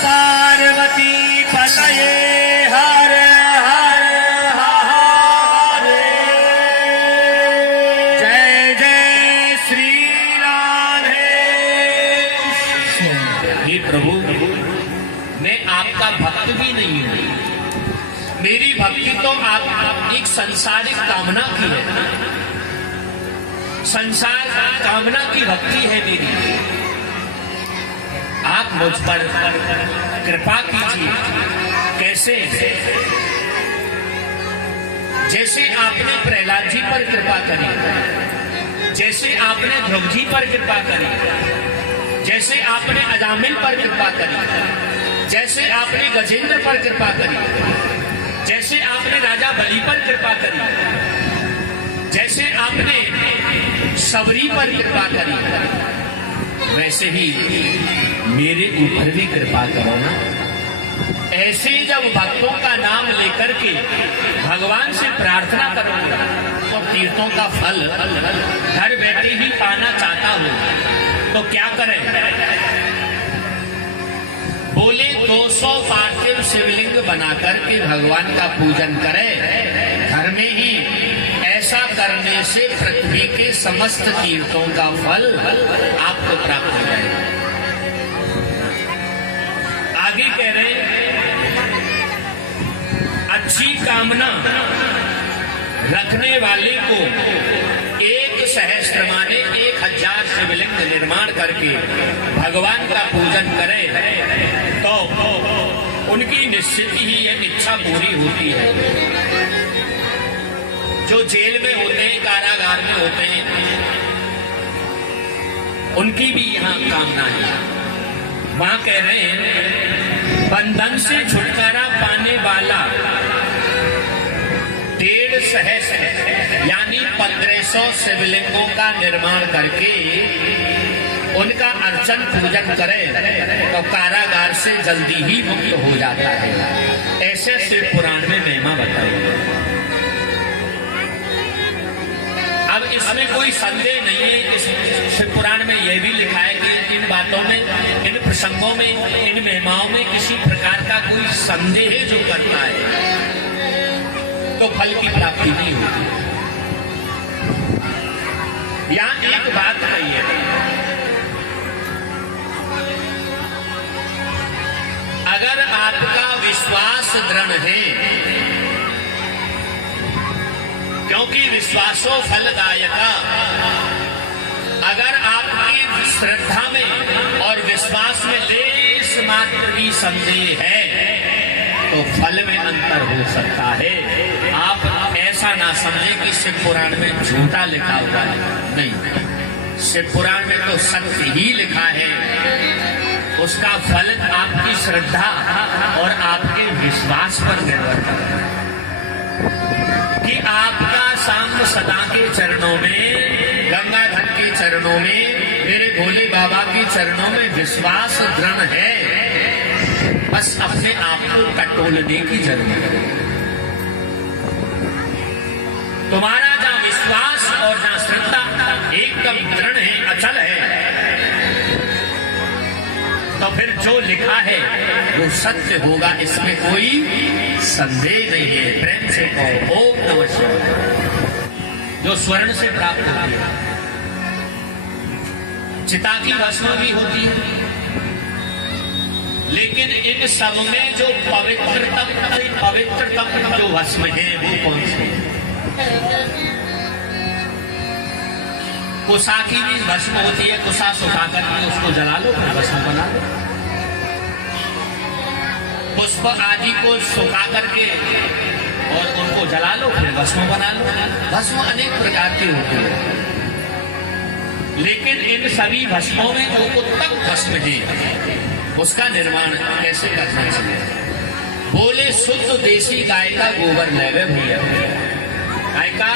पार्वती पतये हर हर हरे। जय जय श्री राधे। हे प्रभु, मैं आपका भक्त भी नहीं हूं। मेरी भक्ति तो आप एक संसारिक कामना की है, संसार कामना की भक्ति है मेरी। आप मुझ पर कृपा कीजिए। कैसे? जैसे आपने प्रहलाद जी पर कृपा करी, जैसे आपने ध्रुव जी पर कृपा करी, जैसे आपने अजामिल पर कृपा करी, जैसे आपने गजेंद्र पर कृपा करी, जैसे आपने राजा बलि पर कृपा करी, जैसे आपने सबरी पर कृपा करी, वैसे ही मेरे ऊपर भी कृपा करो ना। ऐसे जब भक्तों का नाम लेकर के भगवान से प्रार्थना करूंगा तो तीर्थों का फल घर बैठे ही पाना चाहता हूं, तो क्या करें? बोले 200 पार्थिव शिवलिंग बना करके भगवान का पूजन करें घर में ही। ऐसा करने से पृथ्वी के समस्त तीर्थों का फल आपको प्राप्त हो जाएगा। आगे कह रहे अच्छी कामना रखने वाले को 1 सहस्त्र माने 1000 शिवलिंग निर्माण करके भगवान का पूजन करे तो उनकी निश्चित ही यह इच्छा पूरी होती है। जो जेल में होते हैं, कारागार में होते हैं, उनकी भी यहाँ कामना है। वहां कह रहे हैं बंधन से छुटकारा पाने वाला 1.5 सहस्त्र यानी 1500 शिवलिंगों का निर्माण करके उनका अर्चन पूजन करे तो कारागार से जल्दी ही मुक्त हो जाता है। ऐसे शिव पुराण में महिमा बताई। अब इसमें कोई संदेह नहीं है। इस शिव पुराण में यह भी लिखा है कि इन बातों में, इन प्रसंगों में, इन महिमाओं में किसी प्रकार का कोई संदेह जो करता है तो फल की प्राप्ति नहीं होती। यहां एक बात कही है, अगर आपका विश्वास दृढ़ है, क्योंकि विश्वासो फलदायका, अगर आपकी श्रद्धा में और विश्वास में लेस मात्र भी संदेह है तो फल में अंतर हो सकता है। आप ऐसा ना समझें कि शिव पुराण में झूठा लिखा हुआ है, नहीं, शिव पुराण में तो सत्य ही लिखा है। उसका फल आपकी श्रद्धा और आपके विश्वास पर निर्भर करता है कि आपका सांब सदा के चरणों में, गंगाधर के चरणों में, मेरे भोले बाबा के चरणों में विश्वास दृढ़ है। बस अपने आप को टटोलने की जरूरत है। तुम्हारा जहां विश्वास और जहां श्रद्धा एकदम दृढ़ है, अचल है, तो फिर जो लिखा है वो सत्य होगा, इसमें कोई संदेह नहीं है। प्रेम से कहो ओम नमः शिवाय। जो स्वर्ण से प्राप्त होती है, चिता की भस्म भी होती है, लेकिन इन सब में जो पवित्रतम जो भस्म है वो कौन सी है? कुशा की भी भस्म होती है। कुशा सुखा करके उसको जला लो, फिर भस्म बना लो। पुष्प आदि को सुखा करके और उनको जला लो, फिर भस्म बना लो। भस्म अनेक प्रकार के होते हैं, लेकिन इन सभी भस्मों में जो उत्तम भस्म है उसका निर्माण कैसे करना चाहिए? बोले शुद्ध देसी गाय का गोबर ले वे भैया, गाय का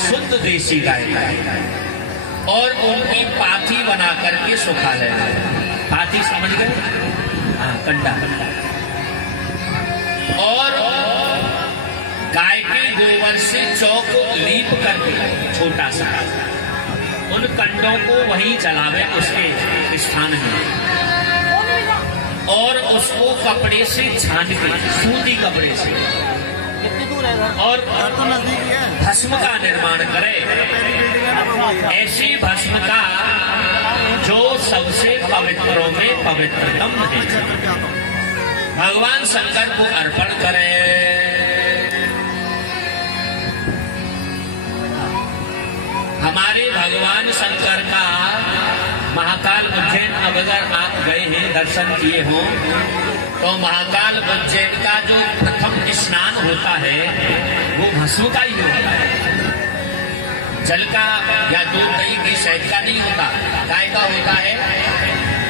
शुद्ध देसी गाय का, और उनकी पाथी बना करके सुखा लेना। पाथी समझ गए? हाँ, कंडा। और गाय के गोबर से चौक लीप करके छोटा सा उन कंडों को वहीं जलावे उसके स्थान में, और उसको कपड़े से छान के, सूती कपड़े से, और भस्म का निर्माण करे। ऐसी भस्म का जो सबसे पवित्रों में पवित्रतम है, भगवान शंकर को अर्पण करे। हमारे भगवान शंकर का महाकाल उज्जैन, अब अगर आप गए हैं, दर्शन किए हो, तो महाकाल उज्जैन का जो प्रथम स्नान होता है वो भस्म का ही होता है। जल का या दूध दही की शहद का नहीं होता, गाय का होता है,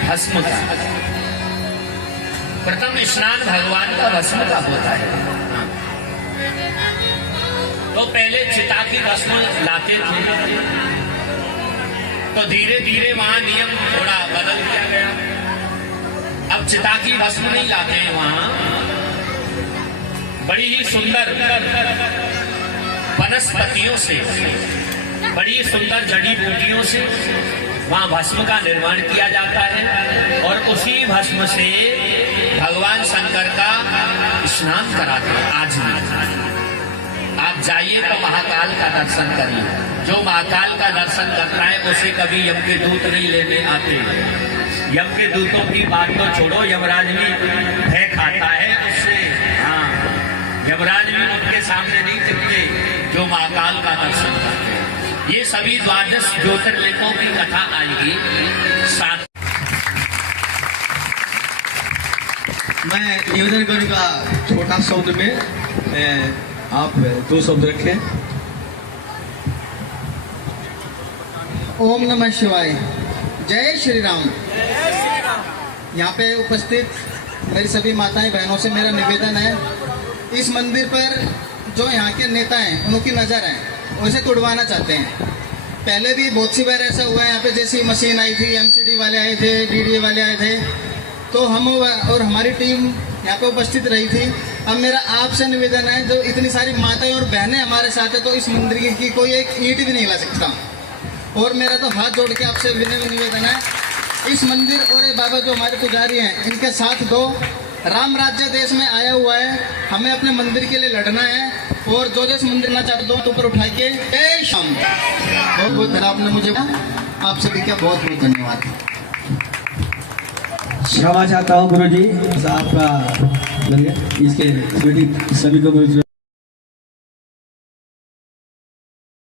भस्म का। प्रथम स्नान भगवान का भस्म का होता है। तो पहले चिता की भस्म लाते थे, तो धीरे धीरे वहां नियम थोड़ा बदल दिया गया। अब चिता की भस्म नहीं लाते हैं, वहां बड़ी ही सुंदर वनस्पतियों से, बड़ी सुंदर जड़ी बूटियों से वहां भस्म का निर्माण किया जाता है, और उसी भस्म से भगवान शंकर का स्नान कराते हैं। आज भी आप जाइए तो महाकाल का दर्शन करिए। जो महाकाल का दर्शन करता है उसे कभी यम के दूत नहीं लेने आते। यम के दूतों की बात तो छोड़ो, यमराज भी भय खाता है उससे। हाँ, यमराज भी उनके सामने नहीं टिकते जो महाकाल का दर्शन करते हैं। ये सभी द्वादश ज्योतिर्लिंगों की कथा आएगी साथ। मैं निवेदन करूंगा छोटा शब्द में, आप 2 शब्द रखें। ओम नमः शिवाय, जय श्री राम। यहाँ पे उपस्थित मेरी सभी माताएं बहनों से मेरा निवेदन है, इस मंदिर पर जो यहाँ के नेता हैं उनकी नज़र है, उसे तुड़वाना चाहते हैं। पहले भी बहुत सी बार ऐसा हुआ है, यहाँ पे जैसी मशीन आई थी, एमसीडी वाले आए थे, डीडीए वाले आए थे, तो हम और हमारी टीम यहाँ पे उपस्थित रही थी। अब मेरा आपसे निवेदन है, जो इतनी सारी माताएं और बहनें हमारे साथ है, तो इस मंदिर की कोई एक ईंट भी नहीं ला सकता। और मेरा तो हाथ जोड़ के आपसे निवेदन है, इस मंदिर और ये बाबा जो हमारे पुजारी हैं, इनके साथ दो। राम राज्य देश में आया हुआ है, हमें अपने मंदिर के लिए लड़ना है, और जो जिस मंदिर ना चाहते दो तो ऊपर उठा के जय श्याम। बहुत बहुत धन्यवाद, आपने मुझे आप सभी का बहुत बहुत धन्यवाद। क्षमा चाहता हूँ गुरु जी, आपका इसके सभी को